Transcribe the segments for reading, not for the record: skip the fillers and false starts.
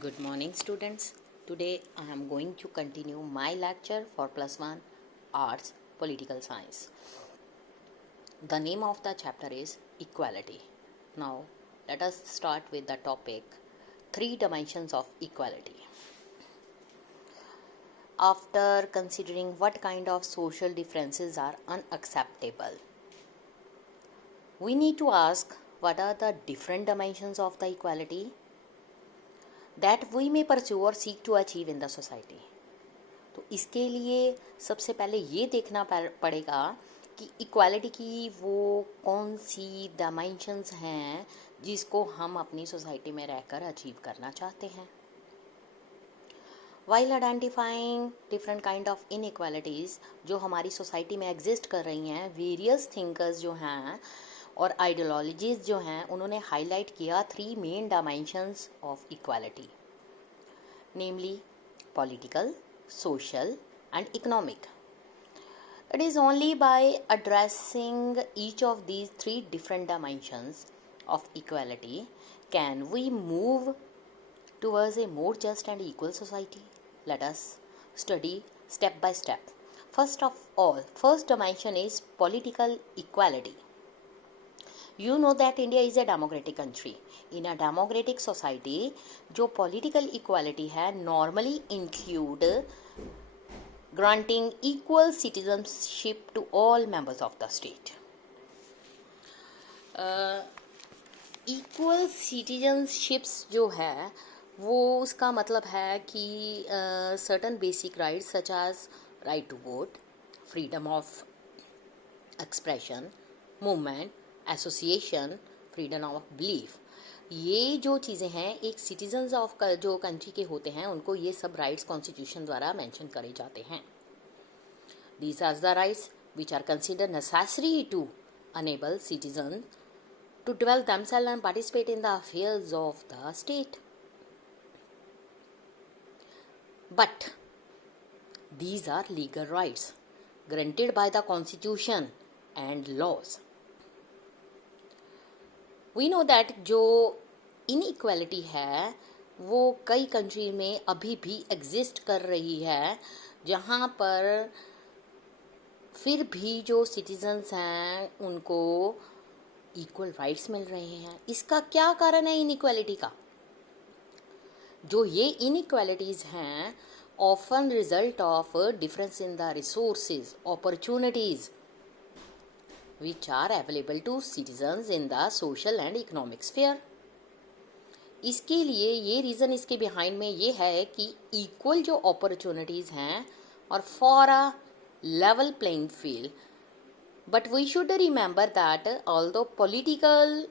Good morning, students. Today I am going to continue my lecture for +1 Arts Political Science. The name of the chapter is Equality. Now, let us start with the topic 3 dimensions of equality. After considering what kind of social differences are unacceptable, we need to ask what are the different dimensions of the equality that we may pursue or seek to achieve in the society. तो इसके लिए सबसे पहले ये देखना पड़ेगा कि equality की वो कौन सी डायमेंशंस हैं जिसको हम अपनी सोसाइटी में रहकर अचीव करना चाहते हैं. While identifying different kind of inequalities जो हमारी सोसाइटी में एग्जिस्ट कर रही हैं, वेरियस थिंकर्स जो हैं और आइडियोलॉजीज जो हैं उन्होंने हाईलाइट किया 3 main dimensions of equality, namely political, social and economic. It is only by addressing each of these 3 different dimensions of equality can we move towards a more just and equal society. Let us study step by step. First of all, first dimension is political equality. You know that India is a democratic country. In a democratic society, जो political equality है normally include granting equal citizenship to all members of the state. Equal citizenships जो है वो उसका मतलब है कि certain basic rights such as right to vote, freedom of expression, movement, association, freedom of belief, ये जो चीज़ें हैं एक सिटीजन्स ऑफ जो कंट्री के होते हैं उनको ये सब राइट्स कॉन्स्टिट्यूशन द्वारा मेंशन करे जाते हैं. These are the rights which are considered necessary to enable citizen to develop themselves and participate in the affairs of the state. But these are legal rights granted by the constitution and laws. We know that जो inequality है वो कई country में अभी भी exist कर रही है, जहाँ पर फिर भी जो सिटीजन्स हैं उनको इक्वल राइट्स मिल रहे हैं. इसका क्या कारण है इनइक्वालिटी का? जो ये इनइक्वालिटीज़ हैं often result of difference in the resources, opportunities which are available to citizens in the social and economic sphere. इसके लिए ये रीज़न इसके बिहाइंड में ये है कि इक्वल जो अपॉर्चुनिटीज़ हैं और for a level playing field. But we should remember that although political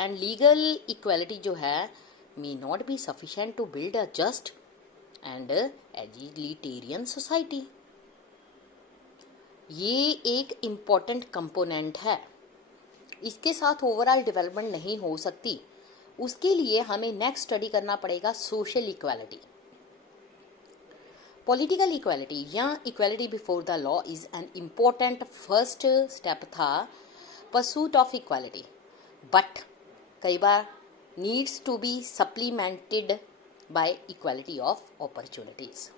and legal equality जो है may not be sufficient to build a just and egalitarian society. ये एक इम्पॉर्टेंट कंपोनेंट है. इसके साथ ओवरऑल डेवलपमेंट नहीं हो सकती. उसके लिए हमें नेक्स्ट स्टडी करना पड़ेगा सोशल इक्वालिटी. पॉलिटिकल इक्वालिटी या equality before the law is an important first step था परसूट ऑफ इक्वालिटी, बट कई बार needs to be supplemented by equality of opportunities.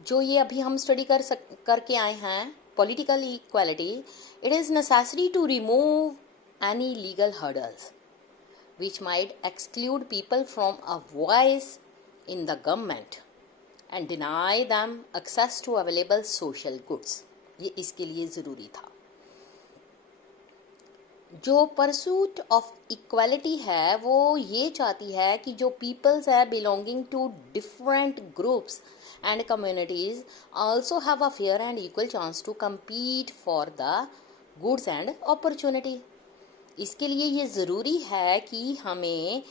जो ये अभी हम स्टडी करके आए हैं political equality, it is necessary to remove any legal hurdles which might exclude people from a voice in the government and deny them access to available social goods. ये इसके लिए ज़रूरी था. जो परसूट ऑफ इक्वालिटी है वो ये चाहती है कि जो पीपल्स है belonging to different groups and communities also have a fair and equal chance to compete for the goods and opportunity. इसके लिए ये ज़रूरी है कि हमें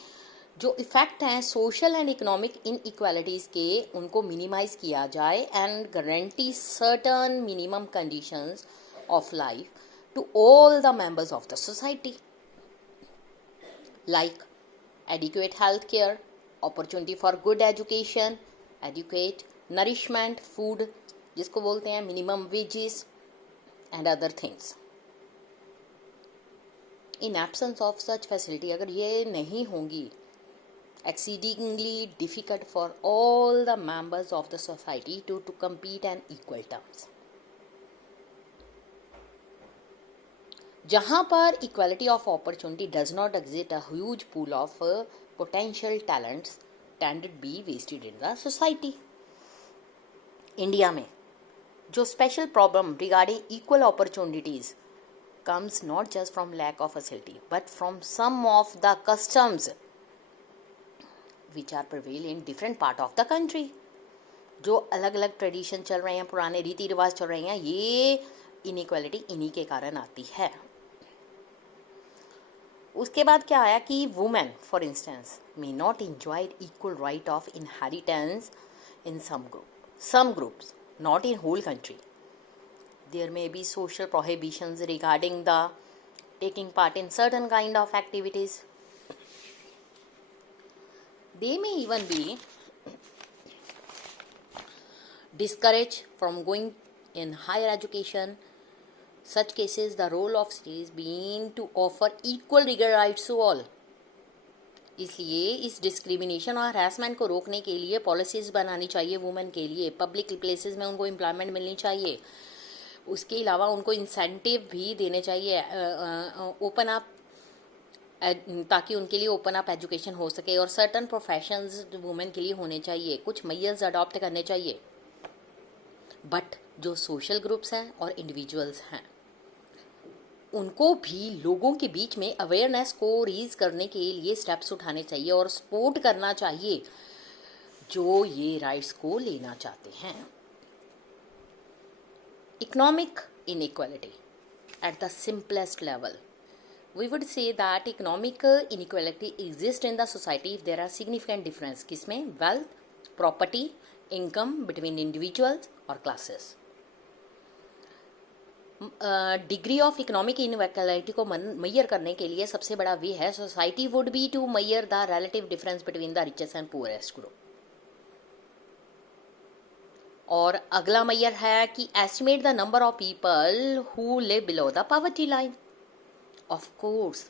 जो इफ़ेक्ट हैं सोशल एंड इकोनॉमिक इनइक्वालिटीज़ के उनको मिनिमाइज़ किया जाए and guarantee certain minimum conditions of life to all the members of the society, like adequate health care, opportunity for good education, adequate nourishment, food जिसको बोलते हैं minimum wages and other things. In absence of such facility, अगर ये नहीं होंगी exceedingly difficult for all the members of the society to compete on equal terms. जहाँ पर equality of opportunity does not exist, a huge pool of potential talents tend to be wasted in the society. India में जो special problem regarding equal opportunities comes not just from lack of facility but from some of the customs which are prevail in different part of the country. जो अलग अलग tradition चल रहे हैं, पुराने रीति रिवाज चल रहे हैं, ये इनइक्वालिटी इन्हीं के कारण आती है. उसके बाद क्या आया कि women for instance may not enjoyed equal right of inheritance in some groups, not in whole country. There may be social prohibitions regarding the taking part in certain kind of activities. They may even be discouraged from going in higher education. Such cases, the role of states being to offer equal legal rights to all. इसलिए इस discrimination और harassment को रोकने के लिए policies बनानी चाहिए women के लिए. पब्लिक प्लेसेस में उनको एम्प्लॉयमेंट मिलनी चाहिए. उसके अलावा उनको इंसेंटिव भी देने चाहिए ओपन अप, ताकि उनके लिए ओपन अप एजुकेशन हो सके. और सर्टन प्रोफेशंस वुमेन के लिए होने चाहिए. कुछ मेजर्स अडॉप्ट करने चाहिए. बट जो सोशल ग्रुप्स हैं और इंडिविजुअल्स हैं, उनको भी लोगों के बीच में अवेयरनेस को रीज करने के लिए स्टेप्स उठाने चाहिए और सपोर्ट करना चाहिए जो ये राइट्स को लेना चाहते हैं. Economic inequality at the simplest level. We would say that economic inequality exists in the society if there are significant difference. किसमें? Wealth, property, income between individuals or classes. Degree of economic inequality को measure करने के लिए सबसे बड़ा way है society would be to measure the relative difference between the richest and poorest group. और अगला मेजर है कि estimate the number of people who live below the poverty line. Of course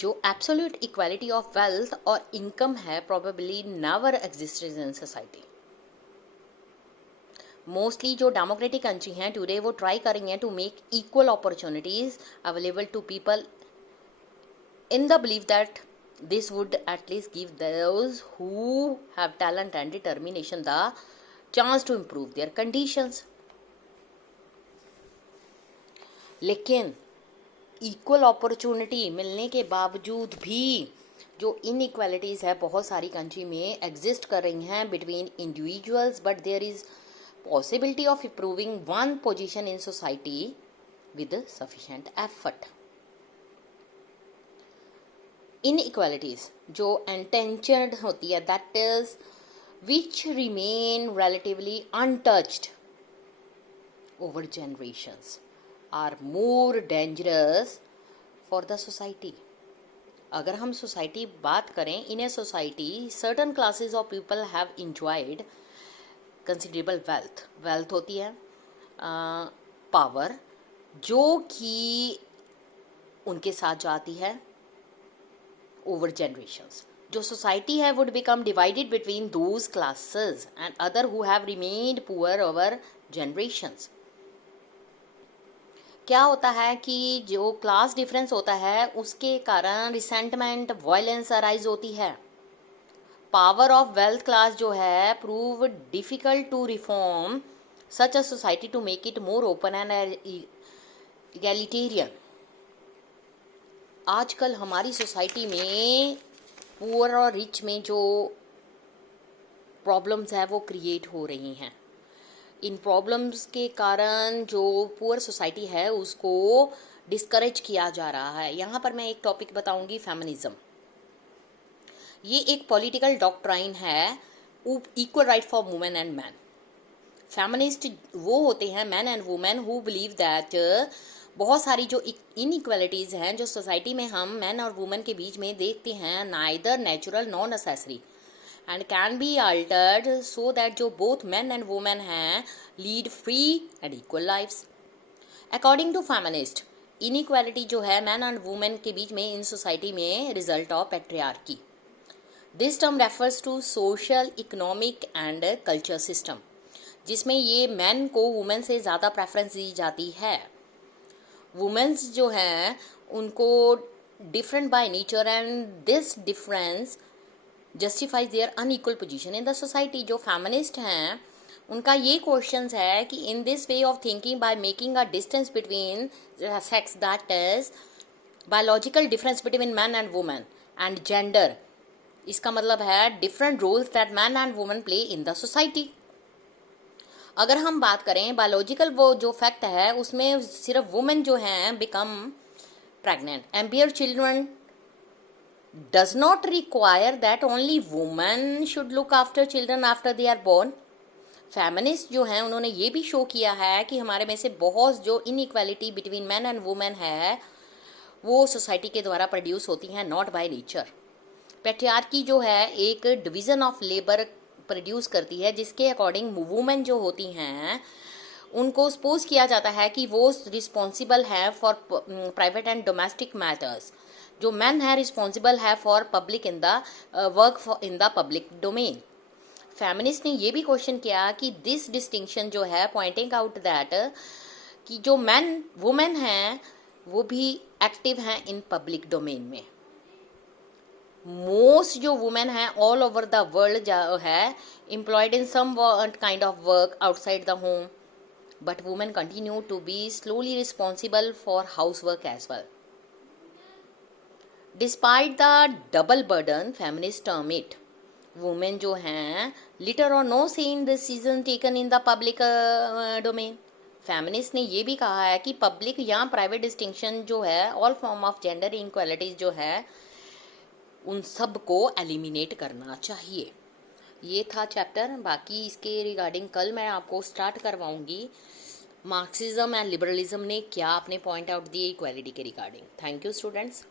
जो एब्सोल्यूट इक्वालिटी ऑफ वेल्थ और income है probably never existed in society. Mostly जो democratic country हैं today वो ट्राई करेंगे to make equal opportunities available to people in the believe that this would at least give those who have talent and determination the chance to improve their conditions. लेकिन equal opportunity मिलने के बावजूद भी जो inequalities है बहुत सारी country में एग्जिस्ट कर रही हैं between individuals, but there is possibility of improving one position in society with sufficient effort. Inequalities जो इंटेंशनड होती है that is which remain relatively untouched over generations are more dangerous for the society. अगर हम society बात करें, in a society certain classes of people have enjoyed considerable wealth होती है, power जो कि उनके साथ जाती है over generations. जो सोसाइटी है would become divided between those classes and other who have remained poor over generations. क्या होता है कि जो क्लास डिफरेंस होता है उसके कारण रिसेंटमेंट, वायलेंस अराइज होती है. पावर ऑफ वेल्थ क्लास जो है prove difficult to reform such a society to make it more open and egalitarian. आजकल हमारी सोसाइटी में पुअर और रिच में जो प्रॉब्लम्स है वो क्रिएट हो रही हैं. इन प्रॉब्लम्स के कारण जो पुअर सोसाइटी है उसको डिस्करेज किया जा रहा है. यहाँ पर मैं एक टॉपिक बताऊंगी, फेमिनिज्म. ये एक पॉलिटिकल डॉक्ट्राइन है, equal right for women and man. Feminist वो होते हैं man and women who believe that बहुत सारी जो इनइक्वालिटीज हैं जो सोसाइटी में हम मैन और वुमेन के बीच में देखते हैं, neither natural non necessary and can be altered so that जो बोथ मैन एंड वुमेन हैं lead free and equal lifes. According to feminist, inequality जो है मैन एंड वुमेन के बीच में इन सोसाइटी में result of patriarchy. This term refers to social, economic and culture system, जिसमें ये मैन को वुमेन से ज़्यादा प्रेफरेंस दी जाती है। वुमेन्स जो हैं उनको different by nature and this difference justifies their unequal position in the society. जो फेमिनिस्ट हैं उनका ये क्वेश्चन है कि in this way of thinking by making a distance between sex, that is biological difference between man and women and gender, इसका मतलब है different roles that man and women play in the society. अगर हम बात करें biological वो जो fact है उसमें सिर्फ वुमेन जो हैं become pregnant and bear children does not require that only women should look after children after they are born। Feminist जो हैं उन्होंने ये भी शो किया है कि हमारे में से बहुत जो inequality between man and women है वो सोसाइटी के द्वारा प्रोड्यूस होती हैं, नॉट बाय नेचर। पैट्रियार्की जो है एक डिवीज़न ऑफ लेबर प्रोड्यूस करती है, जिसके अकॉर्डिंग वुमेन जो होती हैं उनको सपोज किया जाता है कि वो रिस्पॉन्सिबल है for private and domestic matters, जो मैन है रिस्पॉन्सिबल है for public in the work in the public domain. Feminist ने ये भी क्वेश्चन किया कि दिस डिस्टिंक्शन जो है पॉइंटिंग आउट दैट कि जो मैन वुमेन हैं वो भी एक्टिव हैं इन पब्लिक डोमेन में। मोस्ट जो वुमेन हैं ऑल ओवर द वर्ल्ड जो है employed in some kind of work outside the home, but women continue to be slowly responsible for house work as well. Despite the double burden feminist term it women जो हैं little or no say in decision taken in the public domain. Feminist ने ये भी कहा है कि public या private distinction जो है all form of gender inequalities जो है उन सब को एलिमिनेट करना चाहिए। ये था चैप्टर, बाकी इसके रिगार्डिंग कल मैं आपको स्टार्ट करवाऊंगी मार्क्सिज्म एंड लिबरलिज्म ने क्या अपने पॉइंट आउट दिए इक्वालिटी के रिगार्डिंग। Thank you students.